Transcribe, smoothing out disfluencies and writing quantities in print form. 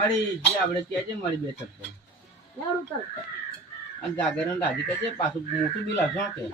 મારી જે આપણે કહેજે મારી બે શબ્દ અને ગાગર રાજી કહેજે પાછું મોટું બિલ હશો કે